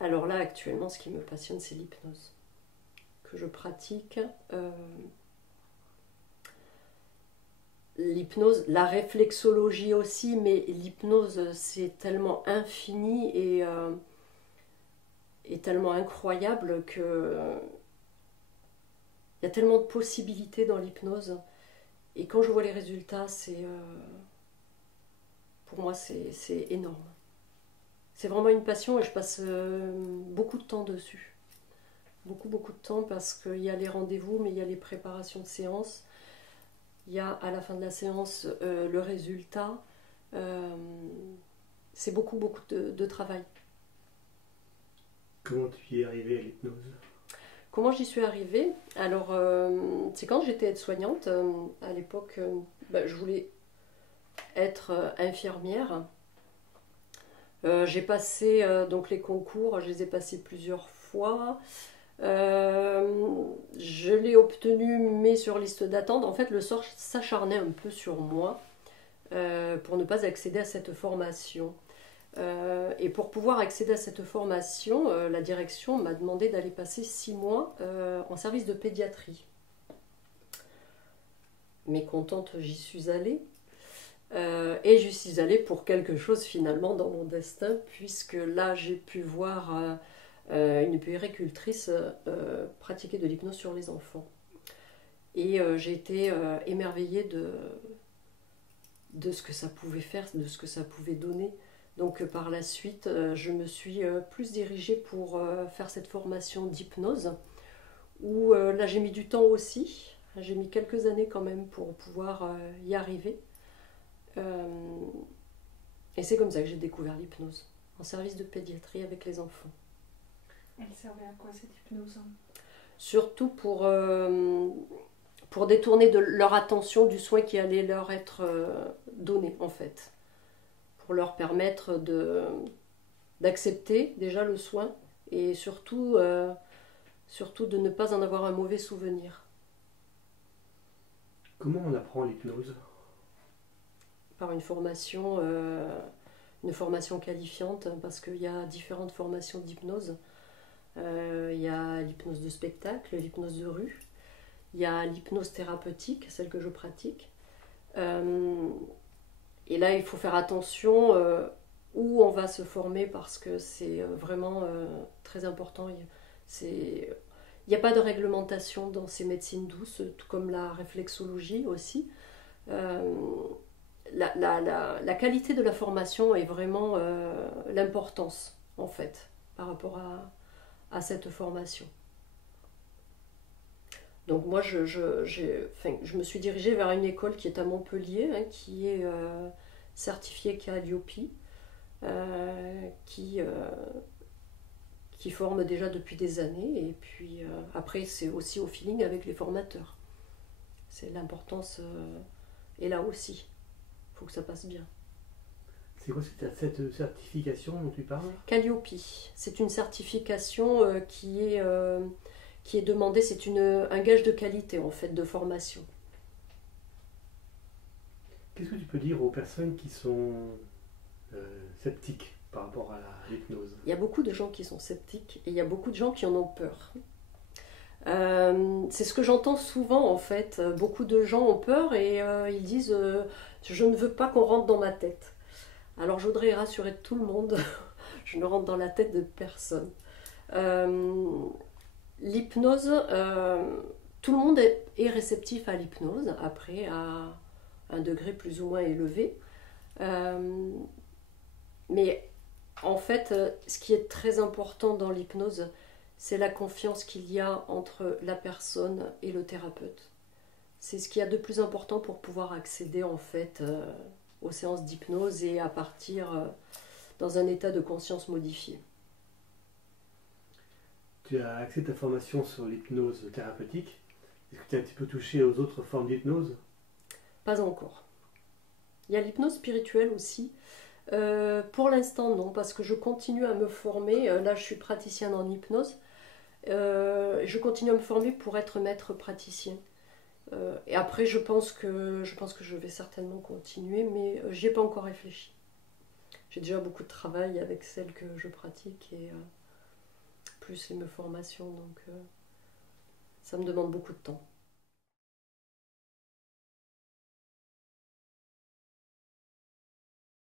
Alors là, actuellement, ce qui me passionne, c'est l'hypnose que je pratique. L'hypnose, la réflexologie aussi, mais l'hypnose, c'est tellement infini et tellement incroyable que il y a tellement de possibilités dans l'hypnose. Et quand je vois les résultats, pour moi, c'est énorme. C'est vraiment une passion et je passe beaucoup de temps dessus. Beaucoup, beaucoup de temps parce qu'il y a les rendez-vous, mais il y a les préparations de séance. Il y a à la fin de la séance le résultat. Euh, c'est beaucoup, beaucoup de travail. Comment tu y es arrivé à l'hypnose? Comment j'y suis arrivée? Alors, c'est quand j'étais aide-soignante. À l'époque, je voulais être infirmière. J'ai passé donc les concours, je les ai passés plusieurs fois. Je l'ai obtenu, mais sur liste d'attente. En fait, le sort s'acharnait un peu sur moi pour ne pas accéder à cette formation. Et pour pouvoir accéder à cette formation, la direction m'a demandé d'aller passer 6 mois en service de pédiatrie. Mécontente, j'y suis allée. Et j'y suis allée pour quelque chose finalement dans mon destin, puisque là j'ai pu voir une puéricultrice pratiquer de l'hypnose sur les enfants. Et j'ai été émerveillée de ce que ça pouvait faire, de ce que ça pouvait donner. Donc par la suite, je me suis plus dirigée pour faire cette formation d'hypnose, où là j'ai mis du temps aussi. J'ai mis quelques années quand même pour pouvoir y arriver. Euh, et c'est comme ça que j'ai découvert l'hypnose, en service de pédiatrie avec les enfants. Elle servait à quoi cette hypnose? Surtout pour détourner de leur attention du soin qui allait leur être donné en fait. Pour leur permettre d'accepter déjà le soin et surtout de ne pas en avoir un mauvais souvenir. Comment on apprend l'hypnose? Par une formation qualifiante, parce qu'il y a différentes formations d'hypnose. Il y a l'hypnose de spectacle, l'hypnose de rue, il y a l'hypnose thérapeutique, celle que je pratique. Et là, il faut faire attention où on va se former parce que c'est vraiment très important. Il n'y a pas de réglementation dans ces médecines douces, tout comme la réflexologie aussi. Euh, la qualité de la formation est vraiment l'importance, en fait, par rapport à cette formation. Donc moi, je me suis dirigée vers une école qui est à Montpellier, hein, qui est certifiée Calliope, qui forme déjà depuis des années. Et puis après, c'est aussi au feeling avec les formateurs. C'est l'importance est là aussi. Il faut que ça passe bien. C'est quoi cette certification dont tu parles? Calliope, c'est une certification qui est demandée, c'est un gage de qualité en fait de formation. Qu'est-ce que tu peux dire aux personnes qui sont sceptiques par rapport à l'hypnose? Il y a beaucoup de gens qui sont sceptiques et il y a beaucoup de gens qui en ont peur. C'est ce que j'entends souvent en fait. Beaucoup de gens ont peur et ils disent je ne veux pas qu'on rentre dans ma tête. Alors je voudrais rassurer tout le monde, je ne rentre dans la tête de personne. L'hypnose, tout le monde est réceptif à l'hypnose, après à un degré plus ou moins élevé. Mais en fait, ce qui est très important dans l'hypnose, c'est la confiance qu'il y a entre la personne et le thérapeute. C'est ce qu'il y a de plus important pour pouvoir accéder en fait aux séances d'hypnose et à partir dans un état de conscience modifié. Tu as axé ta formation sur l'hypnose thérapeutique. Est-ce que tu as un petit peu touché aux autres formes d'hypnose? Pas encore. Il y a l'hypnose spirituelle aussi. Pour l'instant, non, parce que je continue à me former. Là, je suis praticienne en hypnose. Je continue à me former pour être maître praticien. Et après, je pense que je vais certainement continuer, mais j'y ai pas encore réfléchi. J'ai déjà beaucoup de travail avec celle que je pratique et plus les formations, donc ça me demande beaucoup de temps.